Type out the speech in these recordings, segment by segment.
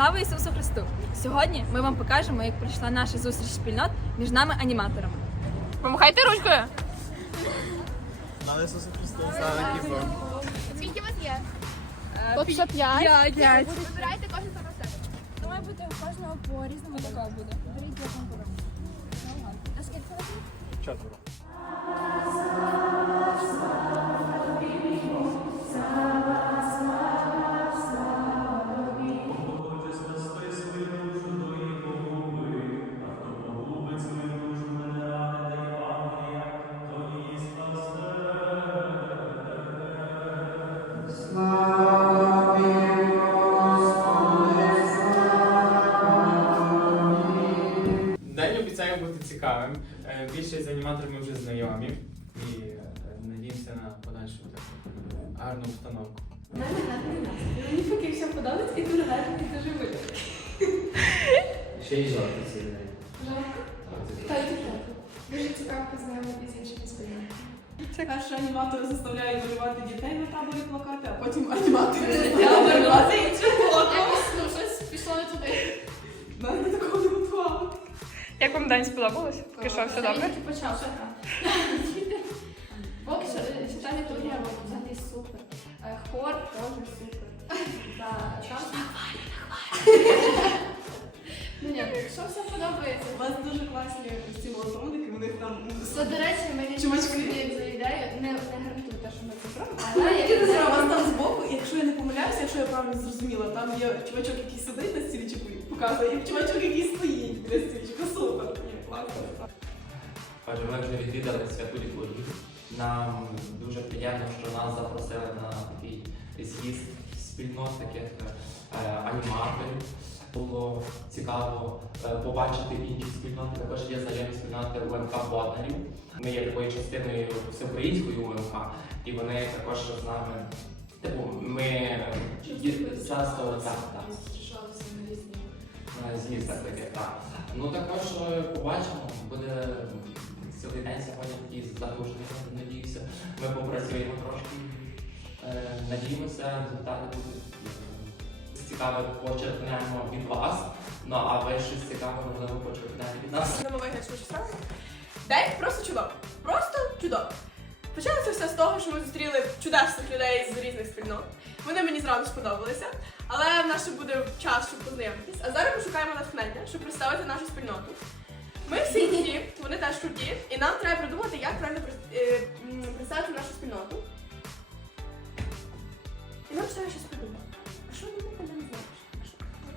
Слава Ісусу Христу! Сьогодні ми вам покажемо, як пройшла наша зустріч спільнот між нами аніматорами. Помахайте ручкою! Слава Ісусу Христу, слава Кіпу. Скільки вас є? Поки що п'ять. П'ять. Вибирайте кожен сам себе. Має бути у кожного по різному такого буде. Беріть для конкурентів. А скільки вас є? Четверо. Цікавим. Е, Більшість з аніматорами вже знайомі і е, надіємося на подальшу таку гарну установку. Мені поки все подобається і дуже гарно, і дуже мило. Ще й жарти ці людей. Та й Дуже цікаво познайомити з іншими спільнотами. Перші аніматори заставляють малювати дітей на таборі плакати, а потім аніматори заставляють малювати інших плакати. Якось ну, щось пішло не туди. Навіть такого не готували. Як вам день сподобалось? Поки що все добре? почався. Поки що е, читання турніру взагалі супер. Е, Хор теж супер. Ну ні, що все подобається. У вас дуже класні у них там до речі, Чувачки. відчуваємо за ідею, не, не гарантую те, що ми це зробимо, Ну, у вас там збоку, якщо я не помиляюся, якщо я правильно зрозуміла, там є чувачок, який сидить на стільчику і показує, і чувачок, який стоїть стільчика. Супер. Ні, класно. Отже, ми вже відвідали святу літургію. Нам дуже приємно, що нас запросили на такий з'їзд спільнот таких е, аніматорів. Було цікаво е, побачити інші спільноти. Також є знайомі спільноти УМК Ботнарів. Ми є такою частиною всеукраїнської УМК, і вони також з нами. Типу, ми часто так, так. На з'їздах таких, так. Ну також е, побачимо, буде цілий день сьогодні такий задушний, надіюся. Ми попрацюємо трошки. Е, Надіємося, результати будуть е, цікаве почерпнемо від вас. Ну а ви щось цікаве, можливо, почерпнете від нас. На що справи. День просто чудово. Просто чудово. Почалося все з того, що ми зустріли чудесних людей з різних спільнот. Вони мені зразу сподобалися, але в нас ще буде час, щоб познайомитись. А зараз ми шукаємо натхнення, щоб представити нашу спільноту. Ми всі круті, вони теж круті, і нам треба придумати, як правильно е, представити нашу спільноту. І нам треба щось придумати. А що думати, не знаю. А?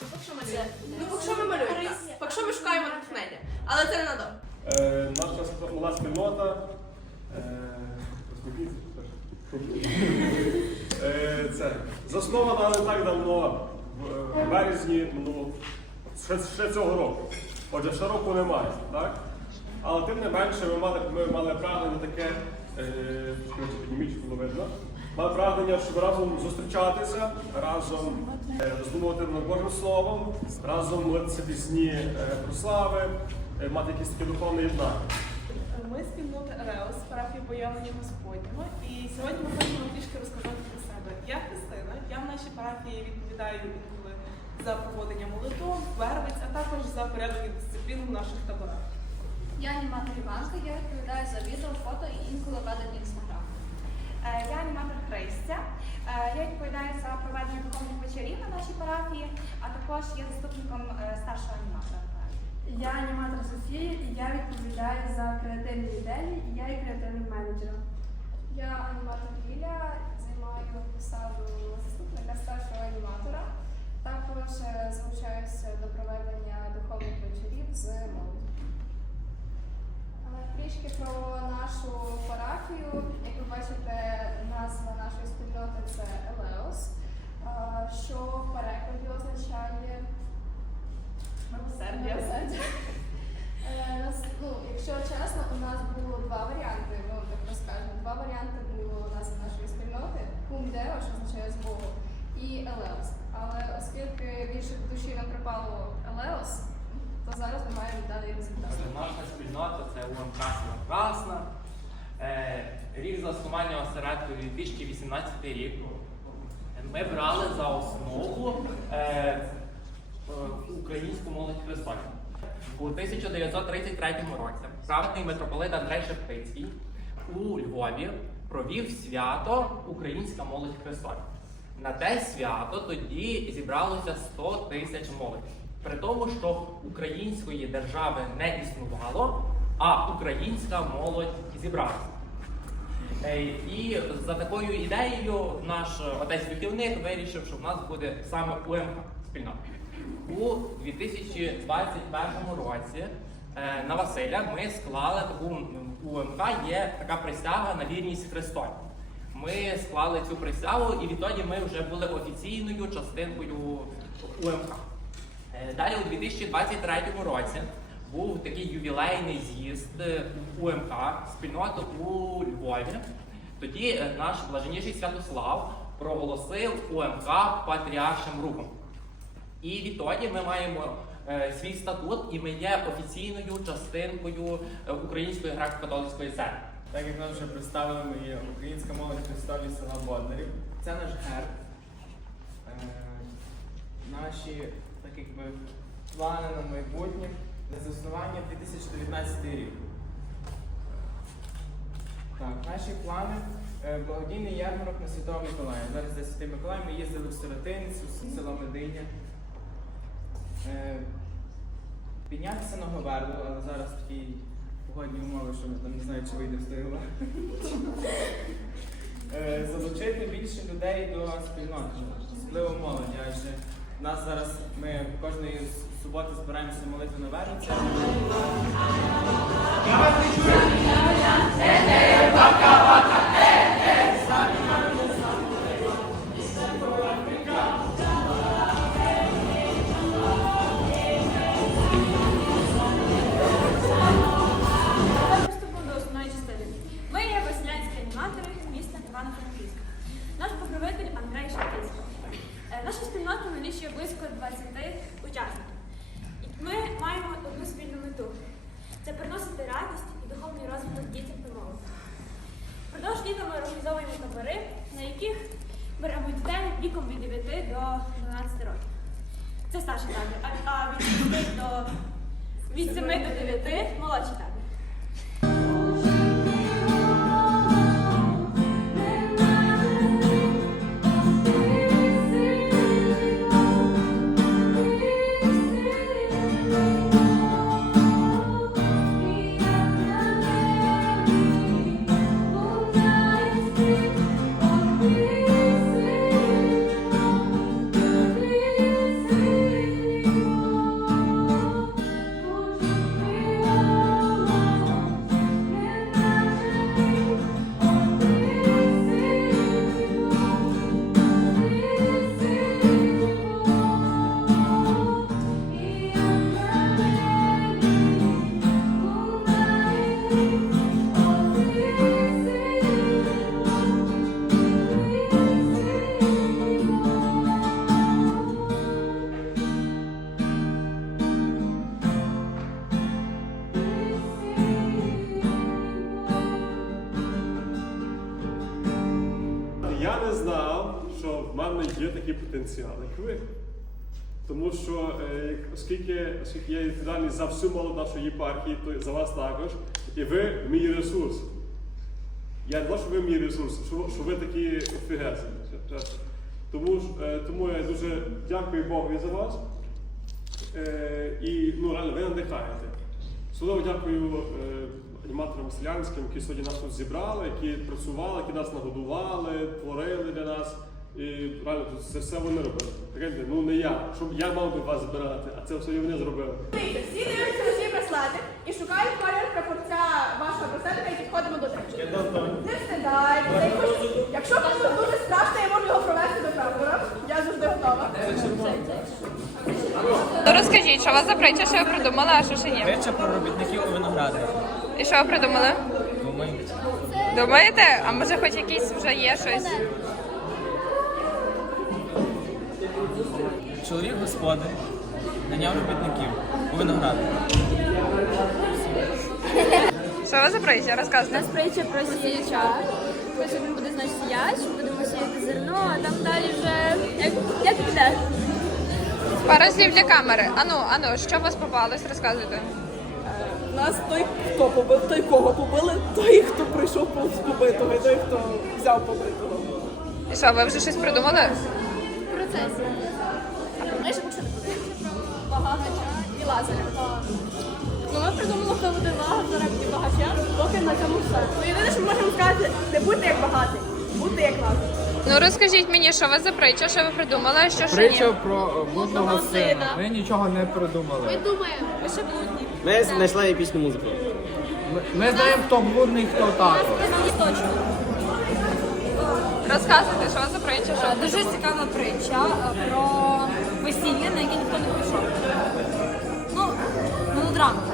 Ну, поки що ми це... Ну, ми малюємо, так. поки що ми шукаємо натхнення. Але це ненадовго. Е, Наша спільнота. Це заснована не так давно, в в березні минулого ще, ще цього року. Отже, ще року немає, так? Але тим не менше ми мали, ми мали прагнення таке, е, було видно. Мали прагнення, щоб разом зустрічатися, разом е, роздумувати над Божим Словом, разом молитися пісні е, про слави, е, мати якісь таке духовне єднання. Ми спільнота Ареос, парафії появлення Господнього. І сьогодні ми хочемо трішки розказати про себе. Я Христина, я в нашій парафії відповідаю інколи за проводення молитов, вербиць, а також за порядок і дисципліну в наших таборах. Я аніматор Іванка, я відповідаю за відео, фото і інколи ведення інстаграм. Е, Я аніматор Христя. Е, Я відповідаю за проведення духовних вечорів на нашій парафії, а також є заступником е, старшого аніматора. Я аніматор Софія і я відповідаю за креативні ідеї, і я є креативним менеджером. Я аніматор Ліля, займаю посаду заступника старшого аніматора. Також е, залучаюся до проведення духовних вечорів з молоді. Е, Трішки про нашу парафію. Як ви бачите, назва нашої спільноти це Елеос, е, що в перекладі означає Милосердя. Е, нас- Ну, якщо чесно, у нас було два варіанти, ну так розкажемо. Два варіанти було назви нашої спільноти: Кумдео, що означає з Богу, і Елеос. Але оскільки більше душі нам припало Елеос, то зараз ми маємо далі результат. Наша спільнота це УМК Красна. Е, Рік заснування осередку 2018 рік. ми брали за основу е, українську молодь Христові. У 1933 році праведний митрополит Андрей Шептицький у Львові провів свято Українська молодь Христові. На те свято тоді зібралося 100 тисяч молоді. При тому, що української держави не існувало, а українська молодь зібралася. Е, І за такою ідеєю наш отець вихівник вирішив, що в нас буде саме УМК спільнота. У 2021 році е, на Василя ми склали таку м, УМК, є така присяга на вірність Христові. Ми склали цю присягу і відтоді ми вже були офіційною частинкою УМК. Е, Далі у 2023 році був такий ювілейний з'їзд е, УМК спільноти у Львові. Тоді наш блаженніший Святослав проголосив УМК патріаршим рухом. І відтоді ми маємо е, свій статут, і ми є офіційною частинкою е, Української греко-католицької церкви. Так як нам вже представили, ми є українська молодь Христові села Боднарів. Це наш герб. Е, наші так якби, плани на майбутнє на заснування 2019 рік. Так, наші плани. Благодійний ярмарок на Святого Миколая. Зараз де Святий Миколай ми їздили в Сиротинець, у село Мединя. Е, Піднятися на Говерлу, але зараз такі погодні умови, що ми там не знаю, чи вийде встигла. Е, Залучити більше людей до спільноти, особливо молоді, адже нас зараз ми кожної суботи збираємося молитву на верниці. Приступимо потенціал, як ви. Тому що, е, оскільки, оскільки я відповідальний за всю молодь нашої єпархії, то за вас також, і ви мій ресурс. Я не знав, що ви мій ресурс, що, що ви такі офігезні. Тому, е, тому я дуже дякую Богу за вас. Е, і ну, реально, ви надихаєте. Особливо дякую е, аніматорам селянським, які сьогодні нас тут зібрали, які працювали, які нас нагодували, творили для нас. І тут це все вони робили. Прикиньте, ну не я, щоб я мав би вас збирати, а це все і вони зробили. Дивіться, всі дивляться на браслети і шукають колір прапорця вашого браслетика і підходимо до тих. Не встидайтеся. Якщо- вам дуже страшно, я можу його провести до прапора. Я завжди готова. То розкажіть, що у вас за притча, що ви придумали, а що ще ні? Притча про робітників у виноградарі. І що ви придумали? Думаю, Думаєте? А може хоч якийсь вже є щось? Чоловік господар наняв робітників у виноградарі. Що у вас за? У Розказуйте. нас притча про сіяча. Один буде значить сіяч, будемо сіяти зерно, а там далі вже як, як піде. Пару слів для камери. Ану, ану, що у вас попалось? Розказуйте. Нас той, хто побив, той кого побили, той, хто прийшов повз побитого, і той, хто взяв побитого. І що, ви вже щось придумали? В лазаря. Ну ми придумали, хто буде лазарем і багачем, поки на цьому все. Ну єдине, що ми можемо сказати, не будьте як багатий, будьте як лазар. Ну розкажіть мені, що вас за притча, що ви придумали, а що Притча ні? про блудного сина. Ми нічого не придумали. думаємо, ви ще блудні. Ми знайшли епічну музику. Ми, ми знаємо, хто блудний, хто тато. точно. Розказуйте, що вас за притча, що ви Дуже цікава притча е, про весілля, на яке ніхто не прийшов. Ну, мелодрама.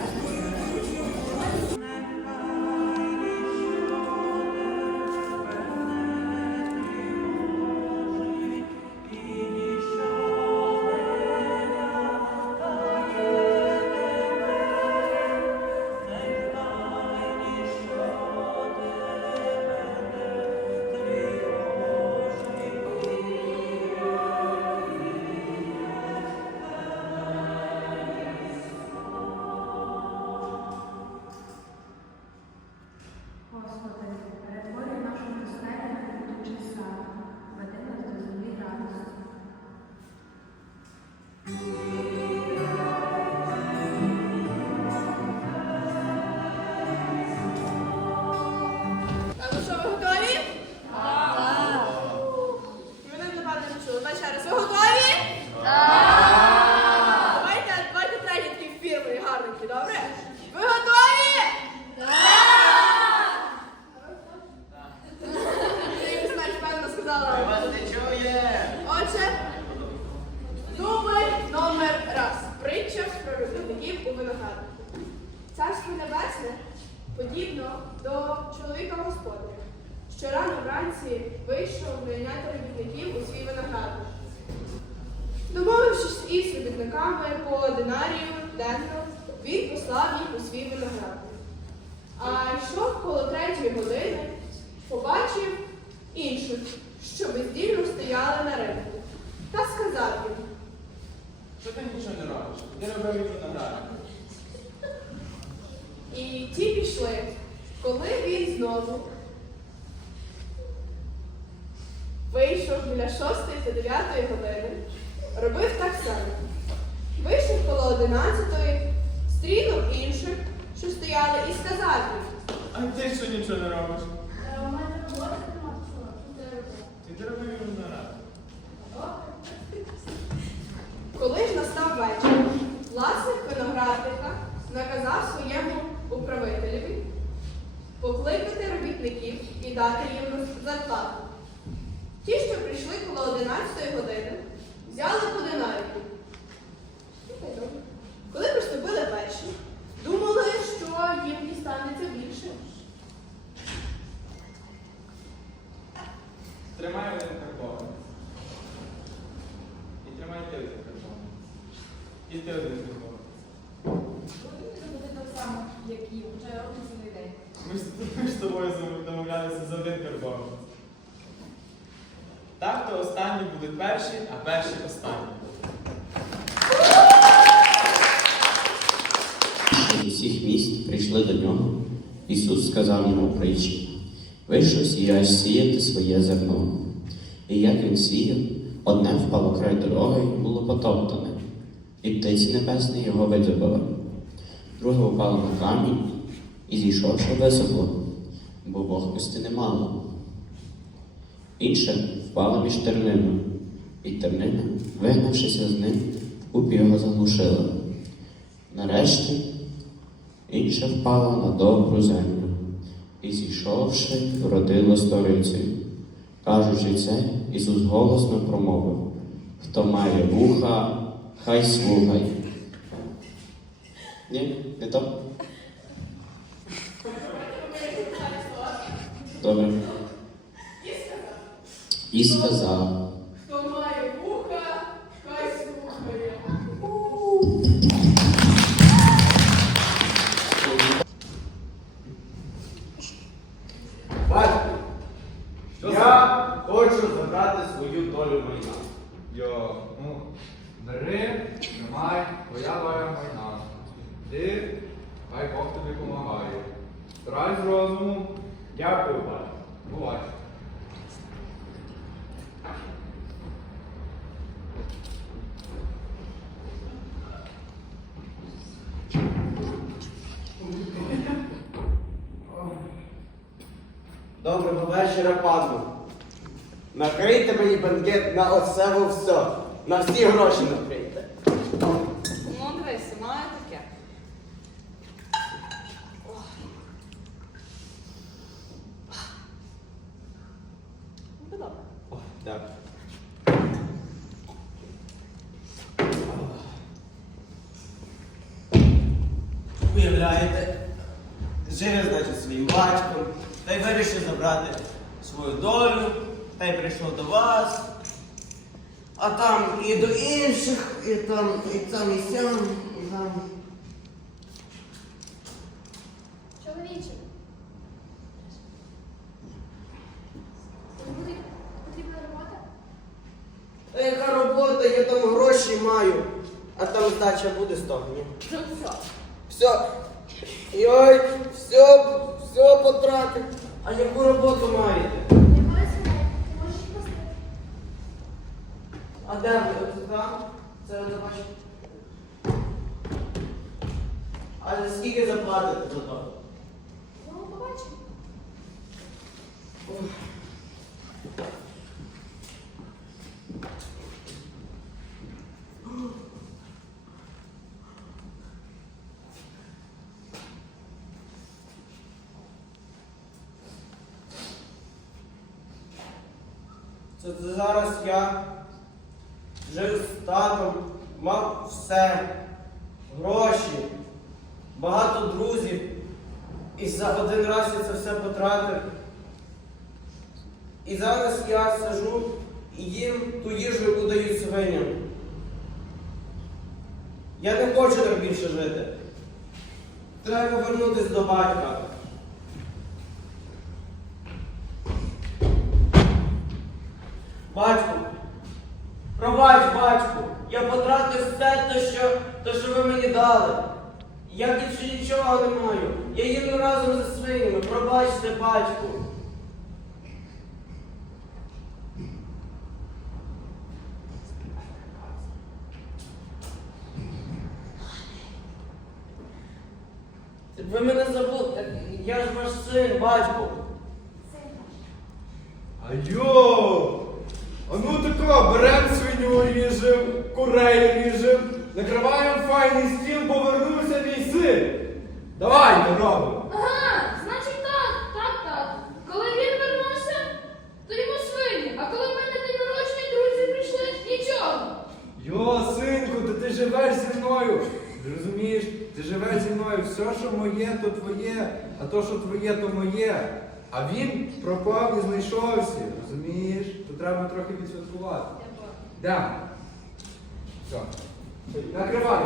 Фірмовий, добре? Ви готові? Так. Я не знаю, певно сказала. Вас не чує. Отже, дубль номер раз. Притча про робітників у винограднику. Царство небесне подібно до чоловіка господаря, що рано вранці вийшов найняти робітників у свій виноградник. Домовившись із робітниками по динарію денно, послав їх у свій виноградник. А йшов коло третьої години, побачив інших, що бездільно стояли на ринку, та сказав їм. Що ти нічого не робиш? Ти робив виноградник. І ті пішли, коли він знову вийшов біля шостої та дев'ятої години, робив так само. Вийшов коло одинадцятої, стрінув інших, що стояли, і сказав їм. А ти що нічого не робиш? У мене Ти ти робив від виноградник. Коли ж настав вечір, власник виноградника наказав своєму управителеві покликати робітників і дати їм зарплату. Ті, що прийшли коло 11 години, взяли по динарію. Коли приступили перші, думали, що їм дістанеться більше. Тримай один карбованець. І тримай ти один карбованець. І ти один карбованець. Ми ж, ми ж з тобою домовлялися за один карбованець. Так, то останні будуть перші, а перші останні. з усіх міст прийшли до нього. Ісус сказав йому притчі. Вийшов сіяч сіяти своє зерно. І як він сіяв, одне впало край дороги і було потоптане, і птиці небесні його видобили. Друге впало на камінь і зійшовши висохло, бо вогкості не мало. Інше впало між тернину, і тернина, вигнавшися з ним, вкупі його заглушила. Нарешті інше впало на добру землю, і зійшовши, вродило сторицю. Кажучи це, Ісус голосно промовив: Хто має вуха, хай слухай. Ні, не то? Добре. І сказав. Хто має вуха, хай слухає. хочу забрати свою долю майна. Йо, ну, бери, тримай, твоя доля майна. Ти, хай Бог тобі помагає. Старай з розуму. Дякую, батько. Бувай. Доброго вечора, пану. Накрийте мені бенкет на оце все. На всі гроші накрийте. Ну, дивись, має таке. Ну, добре. О, так. Уявляєте, жив, значить, своїм батьком, та й вирішив забрати свою долю, та й прийшов до вас. А там і до інших, і там, і і сям, і там. Чоловіче. Буде потрібна робота? Та яка робота, я там гроші маю, а там здача буде з того, ні? Вже все. Все. Йой, все, все потратив. А яку роботу маєте? Не коли ти можеш їх пустити. А де ви? Оце там? Це ви бачите? А скільки заплатите за то? Ну, побачимо. Це зараз я жив з татом, мав все, гроші, багато друзів. І за один раз я це все потратив. І зараз я сижу і їм ту їжу, яку дають свиням. Я не хочу так більше жити. Треба повернутися до батька. Батьку, пробач, батьку, я потратив все те, що, те, що ви мені дали. Я більше нічого не маю. Я їду разом зі свинями. Пробачте, батьку. Ви мене забули. Я ж ваш син, батько. Айо! А ну тако, берем свиню ріжем, курей ріжем, накриваємо файний стіл, повернувся мій син. Давай, робимо. Ага, значить так, так, так. Коли він вернувся, то йому свині. А коли в мене день народження, друзі прийшли, нічого. Йо, синку, то ти живеш зі мною. Ти розумієш, ти живеш зі мною. Все, що моє, то твоє, а то, що твоє, то моє. А він пропав і знайшовся. Розумієш? То треба трохи відсвяткувати. Да. Все. Накривай.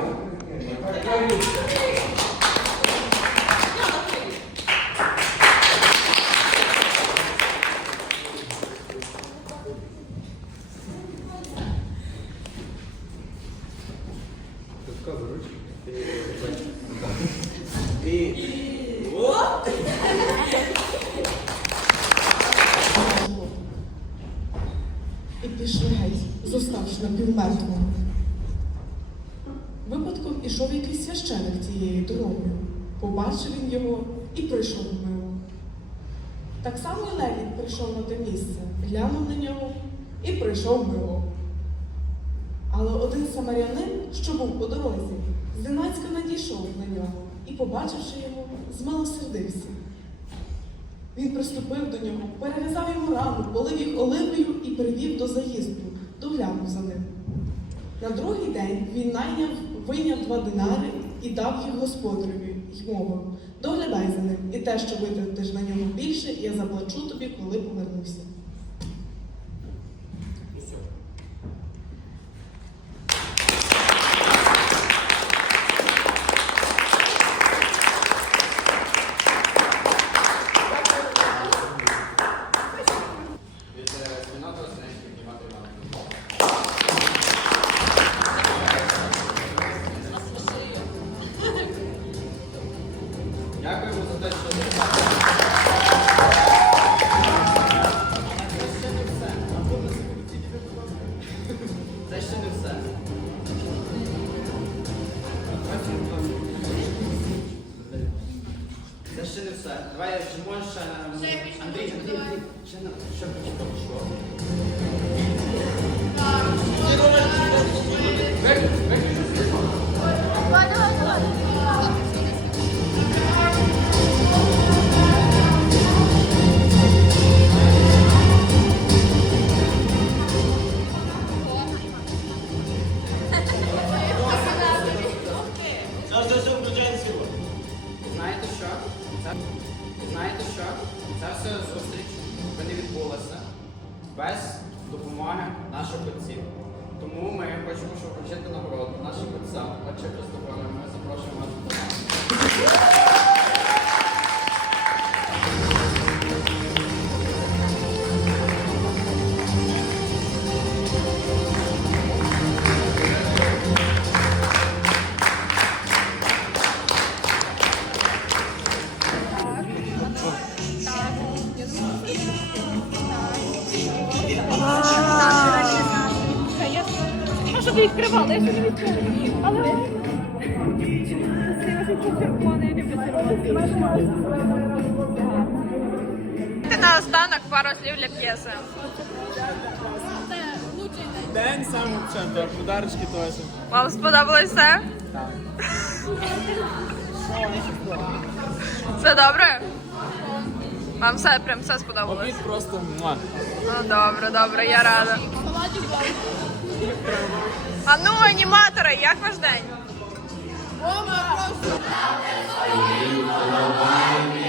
І... Пішли геть, зоставши напівмертвого. Випадком ішов якийсь священик цією дорогою. Побачив він його і прийшов мило. Так само і Левін прийшов на те місце, глянув на нього і прийшов мило. Але один самарянин, що був по дорозі, зненацька надійшов на нього і, побачивши його, змилосердився. Він приступив до нього, перев'язав йому рану, полив їх оливою і привів до заїзду, доглянув за ним. На другий день він найняв, вийняв два динари і дав їх господареві й мовив доглядай за ним, і те, що витратиш на нього більше, я заплачу тобі, коли повернуся. ще не все. Це ще не все. Давай, чи можеш е, ще... Ще якусь Андрій, штучку Андрій, ще на... Ще почекай, що? Так, що? Виключ, виключ. Без допомоги наших отців. Тому ми хочемо, щоб вручити нагороду нашим отцям. Отче Христофоре, ми запрошуємо вас до нас. Ти наостанок пару слів для п'єси. День сам взагалі, подарочки теж. Вам сподобалось все? Все добре? Вам все прям все сподобалось? просто муа. Ну добре, добре, я рада. А ну, аніматори, як ваш день? Давай